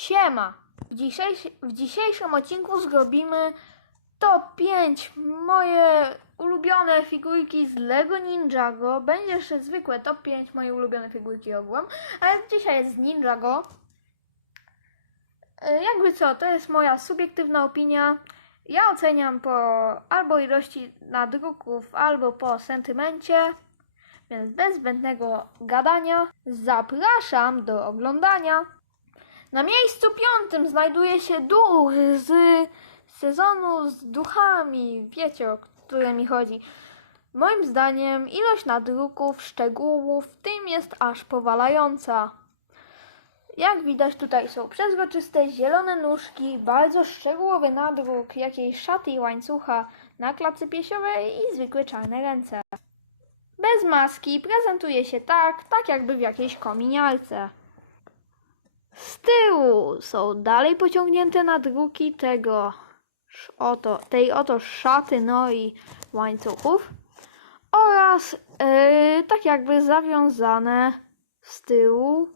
Siema! W, dzisiejszy, w dzisiejszym odcinku zrobimy top 5 moje ulubione figurki z Lego Ninjago. Będzie jeszcze zwykłe top 5 moje ulubione figurki ogółem, ale dzisiaj jest z Ninjago. E, Jakby co, to jest moja subiektywna opinia. Ja oceniam po albo ilości nadruków, albo po sentymencie. Więc bez zbędnego gadania zapraszam do oglądania. Na miejscu piątym znajduje się duch z sezonu z duchami. Wiecie, o które mi chodzi. Moim zdaniem ilość nadruków, szczegółów w tym jest aż powalająca. Jak widać tutaj są przezroczyste zielone nóżki, bardzo szczegółowy nadruk jakiejś szaty i łańcucha na klatce piersiowej i zwykłe czarne ręce. Bez maski prezentuje się tak, tak jakby w jakiejś kominialce. Z tyłu są dalej pociągnięte nadruki tego oto, tej oto szaty, no i łańcuchów oraz yy, tak jakby zawiązane z tyłu.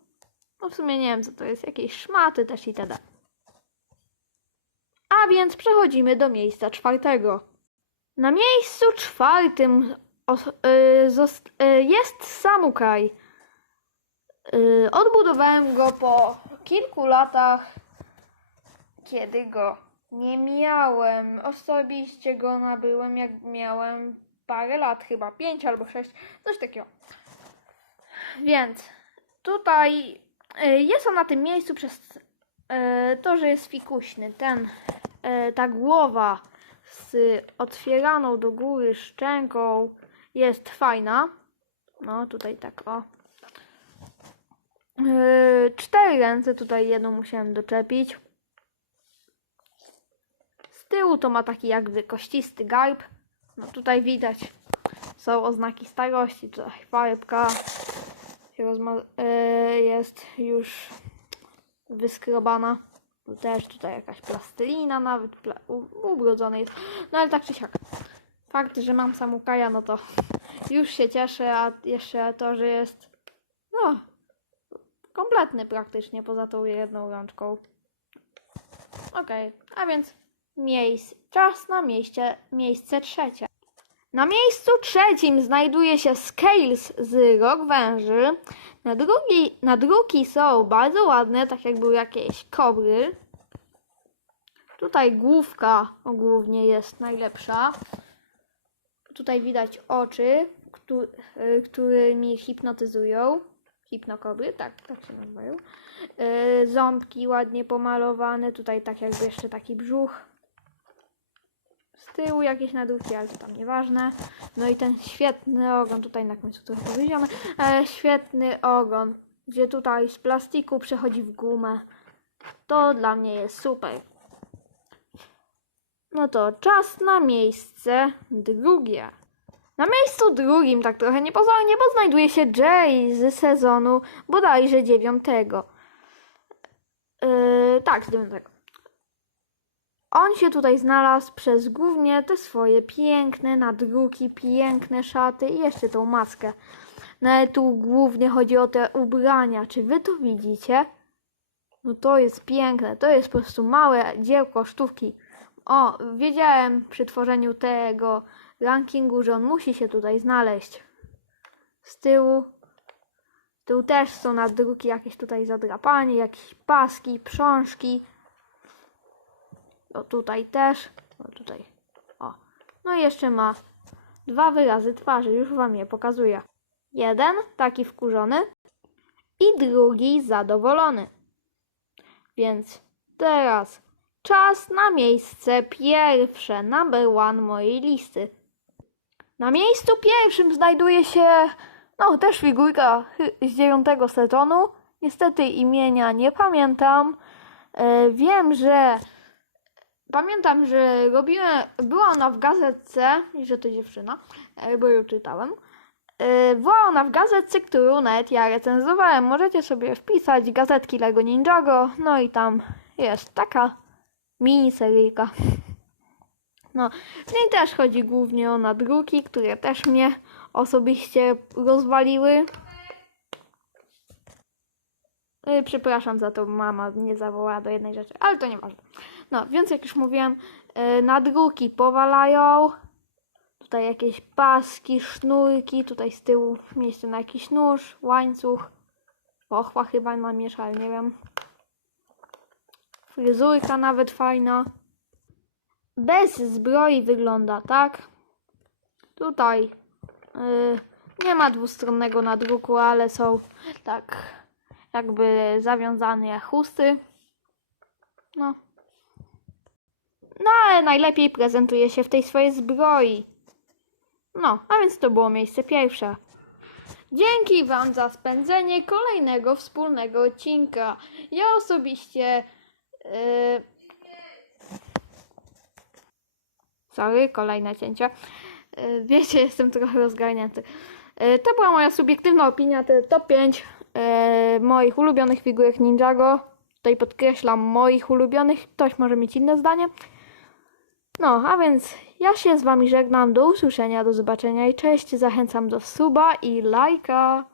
No w sumie nie wiem co to jest, jakieś szmaty też itd. A więc przechodzimy do miejsca czwartego. Na miejscu czwartym yy, yy, jest samukaj. Yy, odbudowałem go po kilku latach, kiedy go nie miałem. Osobiście go nabyłem, jak miałem parę lat, chyba pięć albo sześć, coś takiego. Więc tutaj yy, jest on na tym miejscu przez yy, to, że jest fikuśny. Ten, ta głowa z otwieraną do góry szczęką jest fajna. No tutaj tak o. Yy, cztery ręce, tutaj jedną musiałem doczepić. Z tyłu to ma taki jakby kościsty garb. No tutaj widać są oznaki starości, tutaj farbka yy, jest już wyskrobana. Też tutaj jakaś plastelina nawet pla- u- ubrudzony jest. No ale tak czy siak. Fakt, że mam samukaja, no to już się cieszę, a jeszcze to, że jest no kompletny praktycznie poza tą jedną rączką. Okej, a więc miejsc, czas na miejsce, miejsce trzecie. Na miejscu trzecim znajduje się Scales z Rok Węży. Na drugi, są bardzo ładne, tak jak były jakieś kobry. Tutaj główka głównie jest najlepsza. Tutaj widać oczy, y, którymi hipnotyzują. Hipnokobry, tak, tak się nazywają. Yy, ząbki ładnie pomalowane, tutaj tak jakby jeszcze taki brzuch. Z tyłu jakieś nadruki, ale to tam nieważne. No i ten świetny ogon, tutaj na końcu trochę powiedziane, e, świetny ogon, gdzie tutaj z plastiku przechodzi w gumę. To dla mnie jest super. No to czas na miejsce drugie. Na miejscu drugim, tak trochę niepozornie, bo znajduje się Jay z sezonu bodajże dziewiątego. Yy, tak, z dziewiątego. On się tutaj znalazł przez głównie te swoje piękne nadruki, piękne szaty i jeszcze tą maskę. No tu głównie chodzi o te ubrania. Czy wy to widzicie? No to jest piękne. To jest po prostu małe dziełko sztuki. O, wiedziałem przy tworzeniu tego rankingu, że on musi się tutaj znaleźć. Z tyłu. Tyłu też są nadruki, jakieś tutaj zadrapanie, jakieś paski, przążki. O tutaj też. O tutaj. O. No i jeszcze ma dwa wyrazy twarzy, już wam je pokazuję. Jeden taki wkurzony i drugi zadowolony. Więc teraz czas na miejsce pierwsze, number one mojej listy. Na miejscu pierwszym znajduje się, no też figurka z dziewiątego sezonu. Niestety imienia nie pamiętam. E, wiem, że pamiętam, że robiłem, była ona w gazetce, i że to dziewczyna, e, bo ją czytałem. E, Była ona w gazetce, którą nawet ja recenzowałem. Możecie sobie wpisać gazetki Lego Ninjago, no i tam jest taka mini seryjka. No, w niej też chodzi głównie o nadruki, które też mnie osobiście rozwaliły. Yy, przepraszam za to, mama mnie zawołała do jednej rzeczy, ale to nieważne. No, więc jak już mówiłem, yy, nadruki powalają. Tutaj jakieś paski, sznurki, tutaj z tyłu miejsce na jakiś nóż, łańcuch. Pochła chyba ale nie wiem. Fryzurka nawet fajna. Bez zbroi wygląda, tak? Tutaj yy, nie ma dwustronnego nadruku, ale są tak jakby zawiązane chusty. No. No ale najlepiej prezentuje się w tej swojej zbroi. No, a więc to było miejsce pierwsze. Dzięki Wam za spędzenie kolejnego wspólnego odcinka. Ja osobiście. Yy... Sorry, kolejne cięcie. Yy, wiecie, jestem trochę rozgarnięty. Yy, to była moja subiektywna opinia, to top 5 yy, moich ulubionych figurek Ninjago. Tutaj podkreślam moich ulubionych, ktoś może mieć inne zdanie. No, a więc ja się z Wami żegnam. Do usłyszenia, do zobaczenia i cześć. Zachęcam do suba i lajka.